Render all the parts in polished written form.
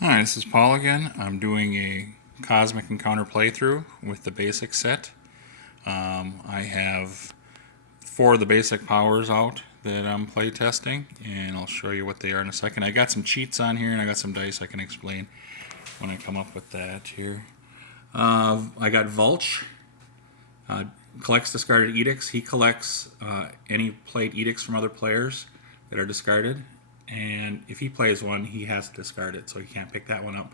Hi, this is Paul again. I'm doing a Cosmic Encounter playthrough with the basic set. I have 4 of the basic powers out that I'm play testing, and I'll show you what they are in a second. I got some cheats on here, and I got some dice I can explain when I come up with that here. I got Vulch. Collects discarded edicts. He collects any played edicts from other players that are discarded, and if he plays one, he has to discard it, so he can't pick that one up.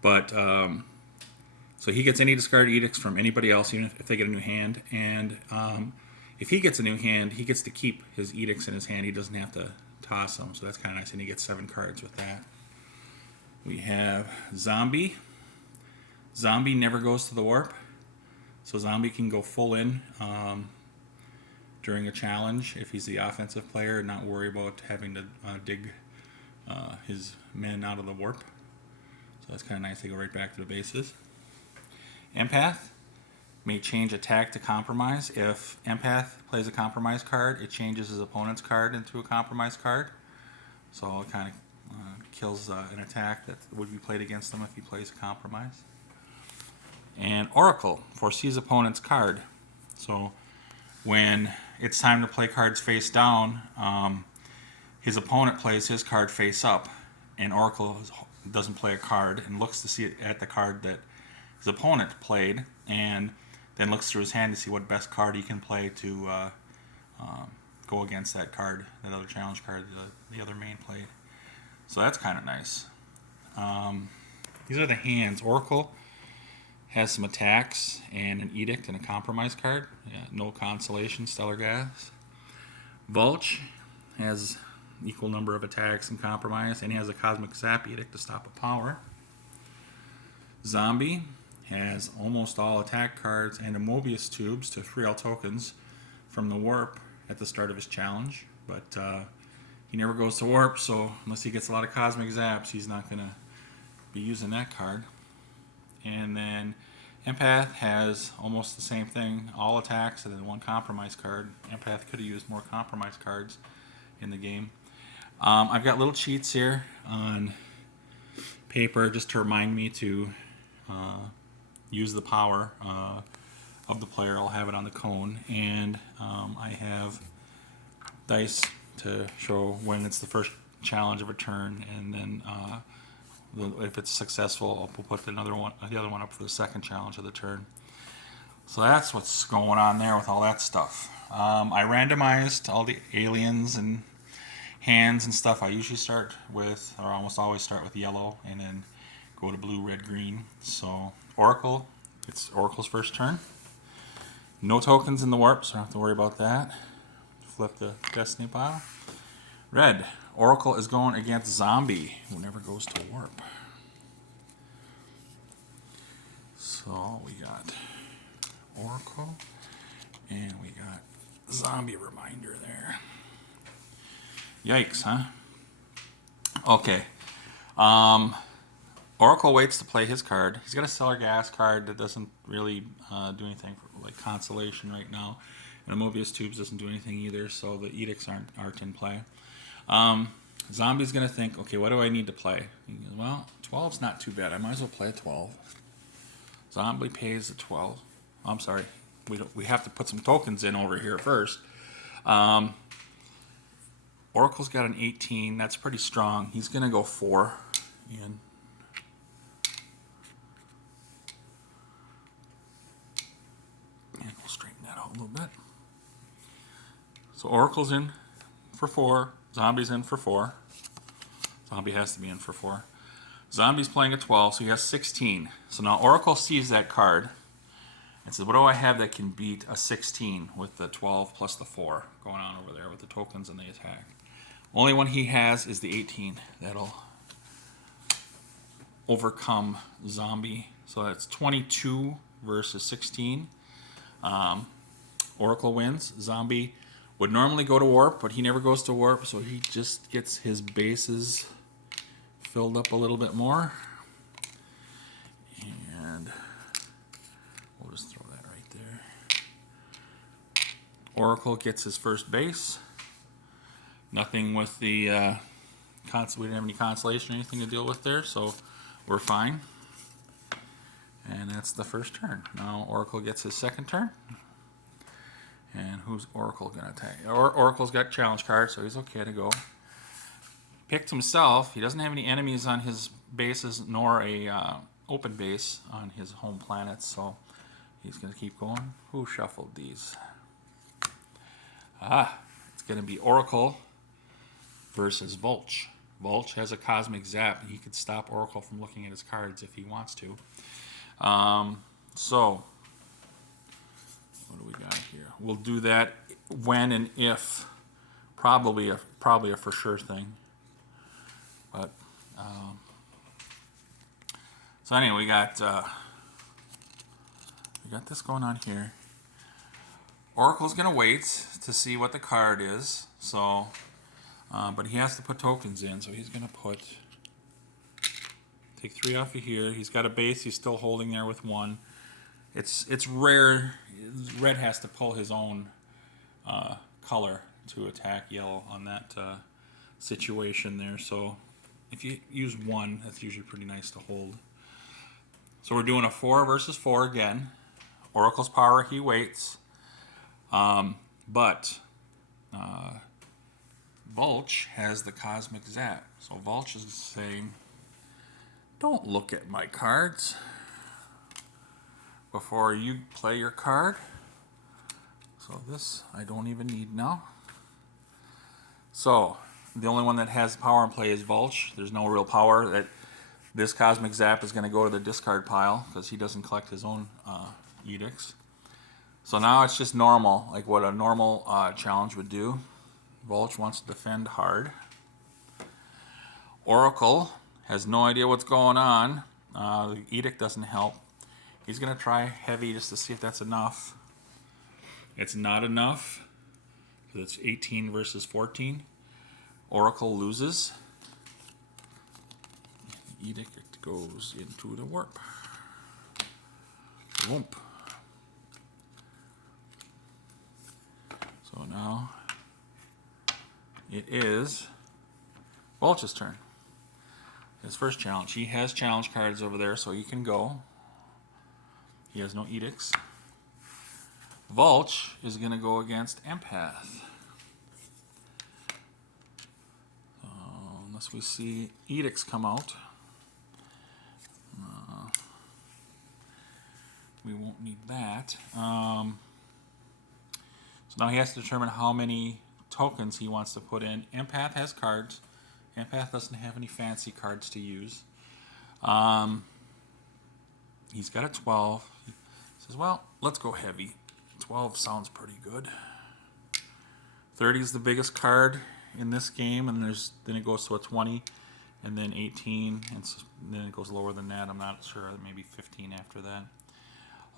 But so he gets any discarded edicts from anybody else, even if they get a new hand. And if he gets a new hand, he gets to keep his edicts in his hand. He doesn't have to toss them, so that's kind of nice. And he gets 7 cards with that. We have Zombie. Zombie never goes to the warp, so Zombie can go full in during a challenge if he's the offensive player and not worry about having to dig his men out of the warp. So that's kind of nice. They go right back to the bases. Empath may change attack to compromise. If Empath plays a compromise card, it changes his opponent's card into a compromise card. So it kind of kills an attack that would be played against him if he plays a compromise. And Oracle foresees opponent's card. So when it's time to play cards face down, his opponent plays his card face up, and Oracle doesn't play a card and looks to see it at the card that his opponent played, and then looks through his hand to see what best card he can play to go against that card, that other challenge card the other main played. So that's kind of nice. These are the hands. Oracle has some attacks and an edict and a compromise card. Yeah, no consolation, stellar gas. Vulch has equal number of attacks and compromise, and he has a cosmic zap edict to stop a power. Zombie has almost all attack cards and a Mobius tubes to free all tokens from the warp at the start of his challenge, but he never goes to warp, so unless he gets a lot of cosmic zaps, he's not going to be using that card. And then Empath has almost the same thing, all attacks and then 1 compromise card. Empath could have used more compromise cards in the game. I've got little cheats here on paper just to remind me to use the power of the player. I'll have it on the cone, and I have dice to show when it's the first challenge of a turn, and then if it's successful, I'll put the other one up for the second challenge of the turn. So that's what's going on there with all that stuff. I randomized all the aliens and hands and stuff. I usually start with, or almost always start with yellow, and then go to blue, red, green. So Oracle, it's Oracle's first turn. No tokens in the warp, so I don't have to worry about that. Flip the Destiny pile. Red, Oracle is going against Zombie, who never goes to warp. So we got Oracle, and we got Zombie reminder there. Yikes, huh? Okay. Oracle waits to play his card. He's got a Stellar Gas card that doesn't really do anything for like consolation right now. And the Mobius Tubes doesn't do anything either, so the edicts aren't in play. Zombie's going to think, okay, what do I need to play? He goes, well, 12's not too bad. I might as well play a 12. Zombie pays the 12. I'm sorry. We have to put some tokens in over here first. Oracle's got an 18. That's pretty strong. He's going to go 4 in. And we'll straighten that out a little bit. So Oracle's in for 4. Zombie's in for 4. Zombie has to be in for 4. Zombie's playing a 12, so he has 16. So now Oracle sees that card and says, what do I have that can beat a 16 with the 12 plus the 4 going on over there with the tokens and the attack? Only one he has is the 18. That'll overcome Zombie. So that's 22 versus 16. Oracle wins. Zombie would normally go to warp, but he never goes to warp, so he just gets his bases filled up a little bit more. And we'll just throw that right there. Oracle gets his first base. Nothing with the we didn't have any consolation or anything to deal with there, so we're fine. And that's the first turn. Now Oracle gets his second turn. And who's Oracle going to attack? Oracle's got challenge cards, so he's okay to go. Picked himself. He doesn't have any enemies on his bases, nor a open base on his home planets, so he's going to keep going. Who shuffled these? It's going to be Oracle versus Vulch. Vulch has a cosmic zap, and he could stop Oracle from looking at his cards if he wants to. So, what do we got here? We'll do that when and if. Probably a for sure thing. But so anyway, we got this going on here. Oracle's gonna wait to see what the card is. So, but he has to put tokens in. So he's gonna take 3 off of here. He's got a base. He's still holding there with 1. It's rare. Red has to pull his own color to attack yellow on that situation there. So if you use 1, that's usually pretty nice to hold. So we're doing a 4 versus 4 again. Oracle's power, he waits. But Vulch has the cosmic zap. So Vulch is saying, don't look at my cards before you play your card. So this I don't even need now. So the only one that has power in play is Vulch. There's no real power. That this cosmic zap is going to go to the discard pile because he doesn't collect his own edicts. So now it's just normal, like what a normal challenge would do. Vulch wants to defend hard. Oracle has no idea what's going on. The edict doesn't help. He's going to try heavy just to see if that's enough. It's not enough. It's 18 versus 14. Oracle loses. The edict goes into the warp. Whoomp. So now it is Vulch's turn. His first challenge. He has challenge cards over there, so he can go. He has no edicts. Vulch is going to go against Empath. Unless we see edicts come out. We won't need that. So now he has to determine how many tokens he wants to put in. Empath has cards. Empath doesn't have any fancy cards to use. He's got a 12. He says, well, let's go heavy. 12 sounds pretty good. 30 is the biggest card in this game, and then it goes to a 20, and then 18, and then it goes lower than that. I'm not sure, maybe 15 after that.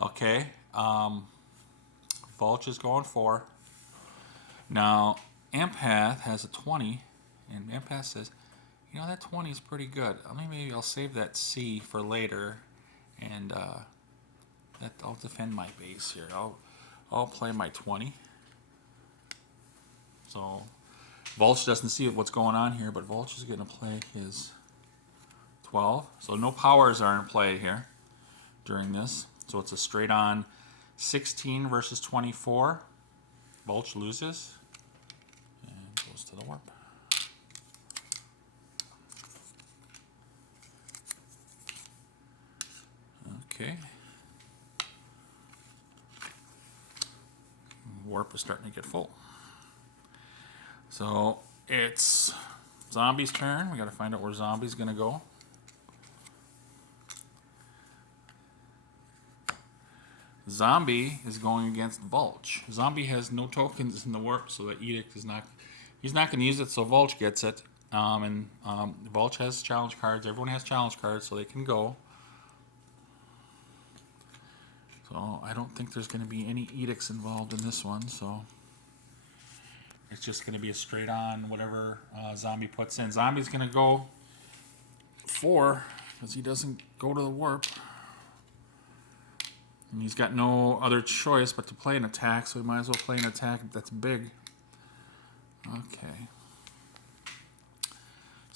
Okay, Vulch is going 4. Now, Empath has a 20, and Empath says, you know, that 20 is pretty good. Maybe I'll save that C for later, and I'll defend my base here. I'll play my 20. So Vulch doesn't see what's going on here, but Vulch is going to play his 12. So no powers are in play here during this. So it's a straight on 16 versus 24. Vulch loses and goes to the warp. Okay. Warp is starting to get full. So it's Zombie's turn. We got to find out where Zombie's going to go. Zombie is going against Vulch. Zombie has no tokens in the warp, so the edict is not. He's not going to use it, so Vulch gets it. And Vulch has challenge cards. Everyone has challenge cards, so they can go. So I don't think there's going to be any edicts involved in this one. So it's just going to be a straight on whatever Zombie puts in. Zombie's going to go 4 because he doesn't go to the warp. And he's got no other choice but to play an attack, so he might as well play an attack that's big. Okay.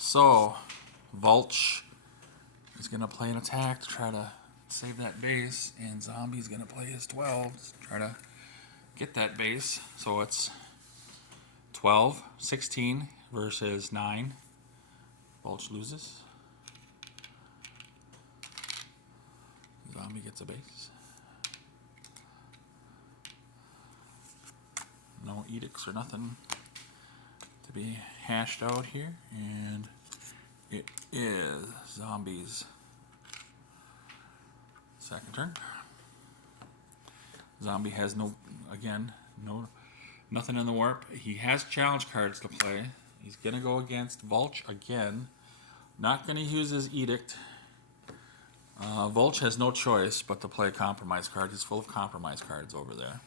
So, Vulch is going to play an attack to try to save that base, and Zombie's going to play his 12 to try to get that base. So it's 12, 16 versus 9. Vulch loses. Zombie gets a base. No edicts or nothing to be hashed out here, and it is Zombie's second turn. Zombie has nothing in the warp. He has challenge cards to play. He's gonna go against Vulch again. Not gonna use his edict. Vulch has no choice but to play a compromise card. He's full of compromise cards over there.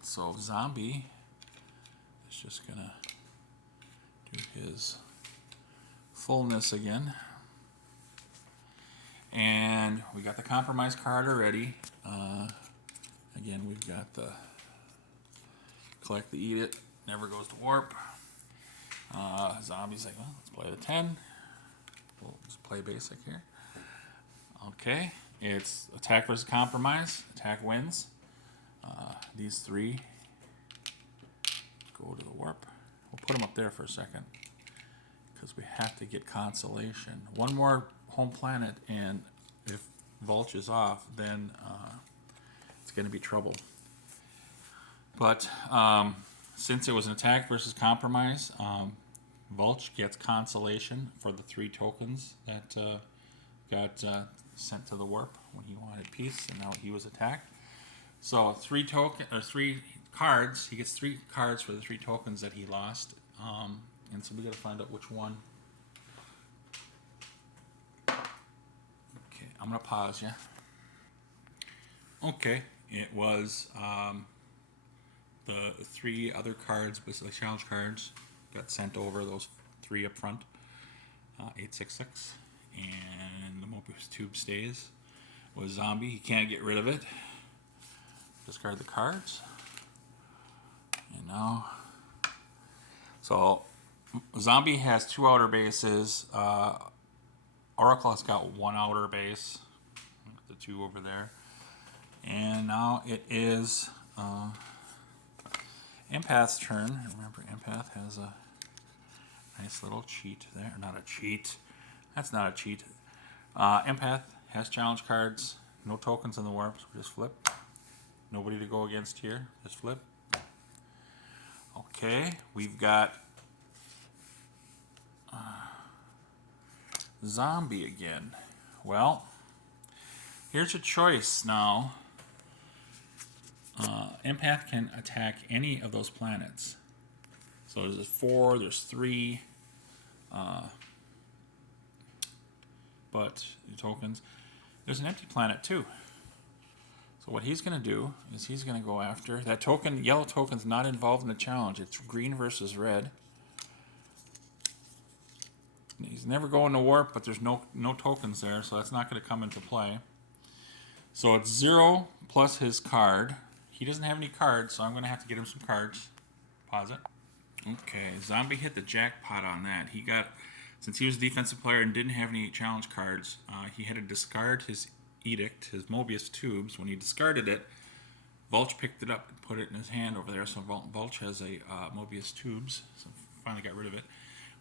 So Zombie is just gonna do his fullness again. And we got the compromise card already. Again, we've got the collect the edict, never goes to warp. Zombie's like, well, let's play the 10. We'll just play basic here. Okay, it's attack versus compromise. Attack wins. These 3 go to the warp. We'll put them up there for a second because we have to get consolation. One more home planet, and if Vulch is off, then it's going to be trouble. But since it was an attack versus compromise, Vulch gets consolation for the 3 tokens that got sent to the warp when he wanted peace, and now he was attacked. So 3 cards. He gets 3 cards for the 3 tokens that he lost, and so we got to find out which one. Okay, I'm gonna pause. Yeah. Okay, it was the 3 other cards, basically challenge cards, got sent over. Those 3 up front. 866, and the Mobius tube stays. Was Zombie. He can't get rid of it. Discard the cards. And now, so Zombie has 2 outer bases. Oracle has got 1 outer base. The 2 over there. And now it is Empath's turn. Remember, Empath has a nice little cheat there. Not a cheat. That's not a cheat. Empath has challenge cards. No tokens in the warp, so just flip. Nobody to go against here. Just flip. Okay, we've got Zombie again. Well, here's a choice now. Empath can attack any of those planets. So there's 4, there's 3. But the tokens, there's an empty planet too. So what he's going to do is he's going to go after that token. Yellow token's not involved in the challenge. It's green versus red. He's never going to warp, but there's no tokens there, so that's not going to come into play. So it's 0 plus his card. He doesn't have any cards, so I'm going to have to get him some cards. Pause it. Okay, Zombie hit the jackpot on that. He got, since he was a defensive player and didn't have any challenge cards, he had to discard his edict, his Mobius tubes. When he discarded it, Vulch picked it up and put it in his hand over there. So Vulch has a Mobius tubes, so finally got rid of it.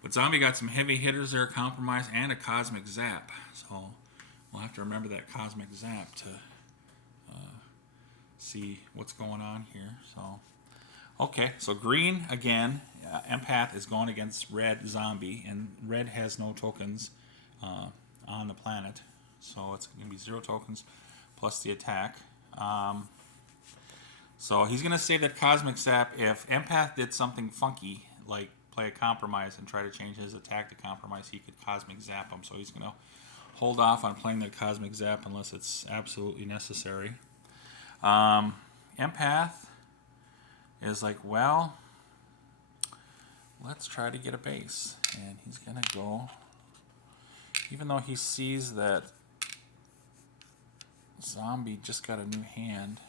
But Zombie got some heavy hitters there, compromise, and a cosmic zap. So we'll have to remember that cosmic zap to see what's going on here. So okay, so green again. Empath is going against red Zombie, and red has no tokens on the planet. So it's going to be 0 tokens plus the attack. So he's going to save that cosmic zap. If Empath did something funky, like play a compromise and try to change his attack to compromise, he could cosmic zap him. So he's going to hold off on playing that cosmic zap unless it's absolutely necessary. Empath is like, well, let's try to get a base. And he's going to go, even though he sees that Zombie just got a new hand,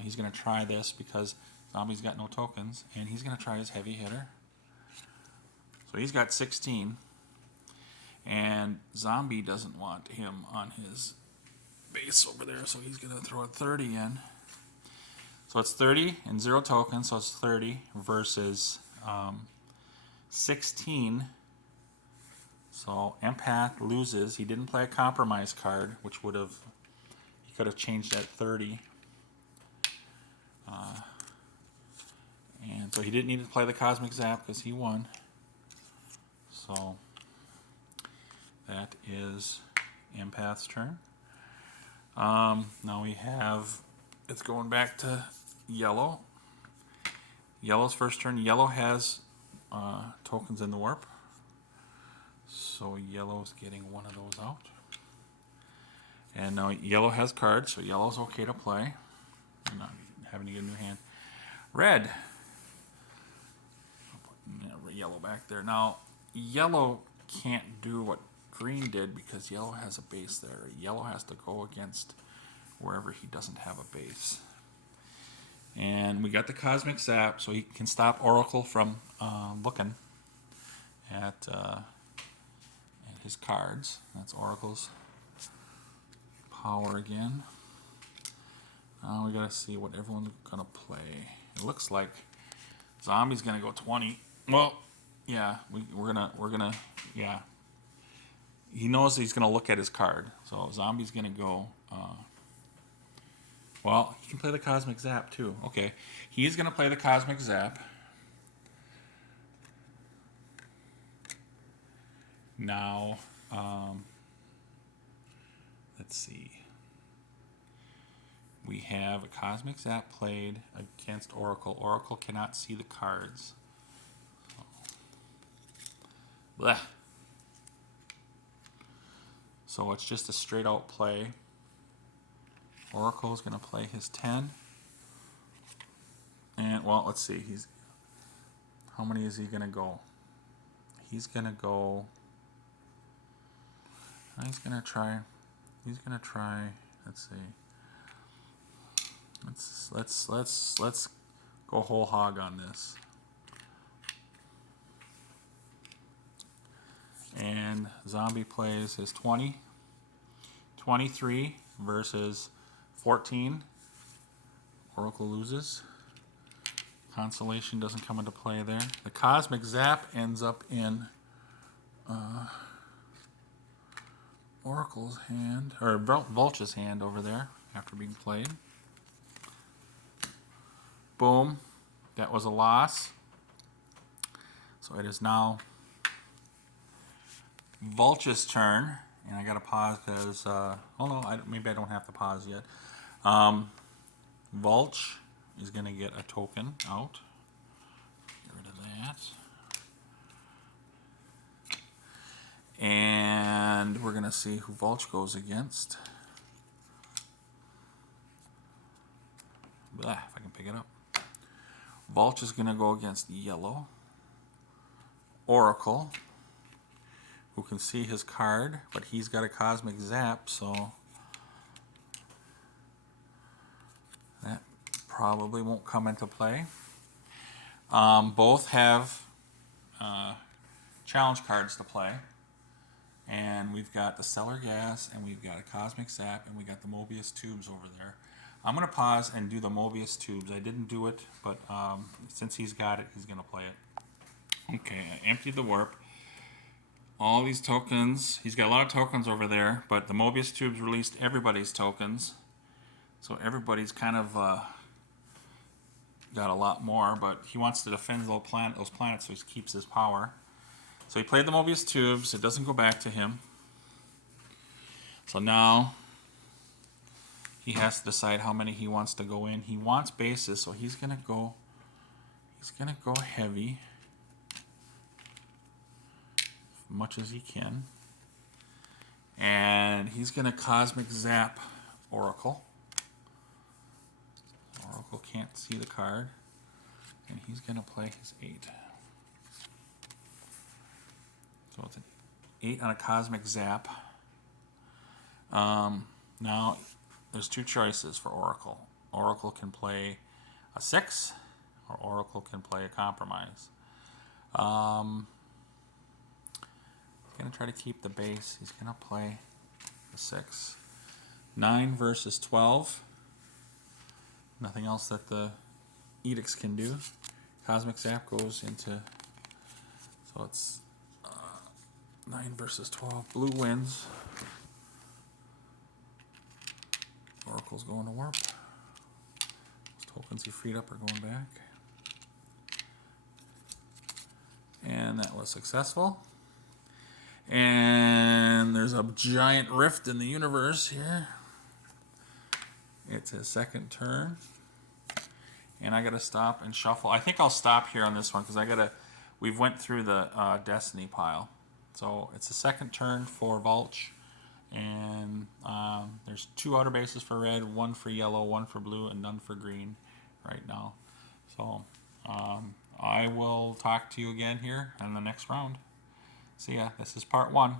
he's going to try this because Zombie's got no tokens, and he's going to try his heavy hitter. So he's got 16. And Zombie doesn't want him on his base over there, so he's going to throw a 30 in. So it's 30 and 0 tokens, so it's 30 versus 16. So Empath loses. He didn't play a compromise card, which would have, he could have changed that 30. And so he didn't need to play the Cosmic Zap because he won. So that is Empath's turn. Now we have, it's going back to Yellow. Yellow's first turn. Yellow has tokens in the warp. So Yellow's getting one of those out. And now Yellow has cards, so Yellow's okay to play. I'm not having to get a new hand. Red. I'll put Yellow back there. Now, Yellow can't do what Green did because Yellow has a base there. Yellow has to go against wherever he doesn't have a base. And we got the Cosmic Zap, so he can stop Oracle from looking at his cards. That's Oracle's power again. Now we gotta see what everyone's gonna play. It looks like Zombie's gonna go 20. Well, yeah, we're gonna yeah. He knows he's gonna look at his card, so Zombie's gonna go. Well, he can play the Cosmic Zap too. Okay, he's gonna play the Cosmic Zap. Now, let's see. We have a Cosmic Zap played against Oracle. Oracle cannot see the cards. Blech. So it's just a straight out play. Oracle is going to play his 10. And, well, let's see. How many is he going to go? He's going to go... He's going to try... Let's see. Let's go whole hog on this. And Zombie plays his 20. 23 versus 14. Oracle loses. Consolation doesn't come into play there. The Cosmic Zap ends up in Oracle's hand, or Vulch's hand over there after being played. Boom. That was a loss. So it is now Vulch's turn. And I got to pause because, oh no, maybe I don't have to pause yet. Vulch is going to get a token out. Get rid of that. And we're going to see who Vulch goes against. Blah, if I can pick it up. Vulch is going to go against Yellow. Oracle, who can see his card, but he's got a Cosmic Zap, so that probably won't come into play. Both have challenge cards to play. And we've got the Stellar Gas, and we've got a Cosmic Zap, and we got the Mobius Tubes over there. I'm going to pause and do the Mobius Tubes. I didn't do it, but since he's got it, he's going to play it. Okay, I emptied the warp. All these tokens, he's got a lot of tokens over there, but the Mobius Tubes released everybody's tokens. So everybody's kind of got a lot more, but he wants to defend those planets so he keeps his power. So he played the Mobius Tubes. It doesn't go back to him. So now he has to decide how many he wants to go in. He wants bases, so he's gonna go heavy as much as he can. And he's gonna Cosmic Zap Oracle. Oracle can't see the card. And he's gonna play his 8. So it's an 8 on a Cosmic Zap. Now, there's two choices for Oracle. Oracle can play a 6, or Oracle can play a compromise. going to try to keep the base. He's going to play the 6. 9 versus 12. Nothing else that the edicts can do. Cosmic Zap goes into, so it's 9 versus 12. Blue wins. Oracle's going to warp. Those tokens he freed up are going back. And that was successful. And there's a giant rift in the universe here. It's his second turn. And I gotta stop and shuffle. I think I'll stop here on this one because we've went through the Destiny pile. So it's the second turn for Vulch. And there's 2 outer bases for red, 1 for yellow, 1 for blue, and none for green right now. So I will talk to you again here in the next round. See ya. This is part 1.